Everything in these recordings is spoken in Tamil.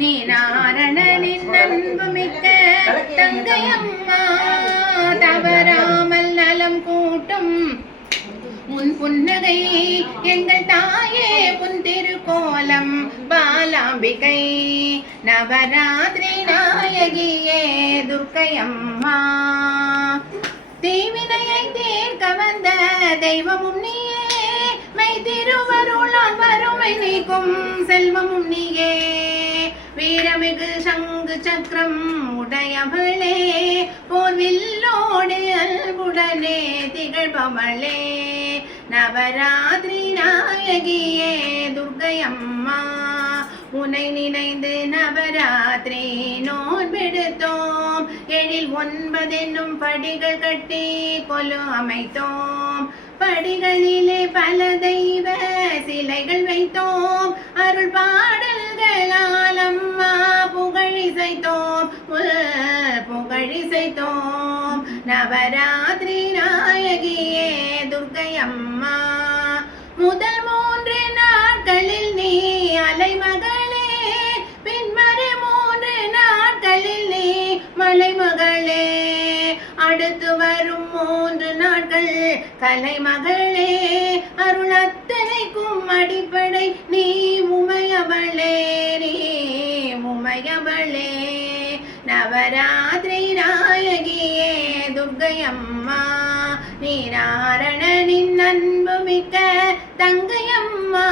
நீ நாரணனின் அன்பு மிக்க தங்கையம்மா தவறாமல் நலம் கூட்டும் உன் புன்னகை எங்கள் தாயே உன் திருக்கோலம் பாலாம்பிகை நவராத்திரி நாயகியே துர்க்கையம்மா தீவினையை தீர்க்க வந்த தெய்வமும் நீயே மெய் திருவருளால் வறுமை நீக்கும் செல்வமும் நீயே வீரமிகு சங்கு சக்கரம் உடையவளே போர்வில்லோடு அல்புடனே திகழ்பவளே நவராத்திரி நாயகியே துர்க்கையம்மா உனை நினைந்து நவராத்திரி நோன்பெடுத்தோம் எழில் 9 என்னும் படிகள் கட்டி கொலு அமைத்தோம் படிகளிலே பல தெய்வ சிலைகள் வைத்தோம் அருள் பாடல்களால் அம்மா புகழிசைத்தோம் புகழிசைத்தோம் நவராத்திரி நாயகியே துர்க்கையம்மா முதல் 3 நாட்களில் நீ அலைமகளே பின்மறை 3 நாட்களில் நீ மலைமகளே அடுத்து வரும் 3 நாட்கள் கலைமகளே அருள் அத்தனைக்கும் அடிப்படை நீ உமையவளே நீ உமையவளே நவராத்திரி நாயகியே துர்க்கையம்மா நீ நாரணனின் அன்பு மிக்க தங்கையம்மா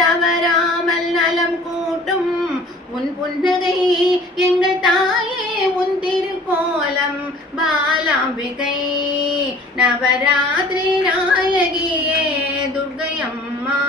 தவறாமல் நலம் கூட்டும் உன் புன்னகை எங்கள் தாயே உன் திருக்கோலம் பாலாம்பிகை நவராத்திரி நாயகியே துர்க்கையம்மா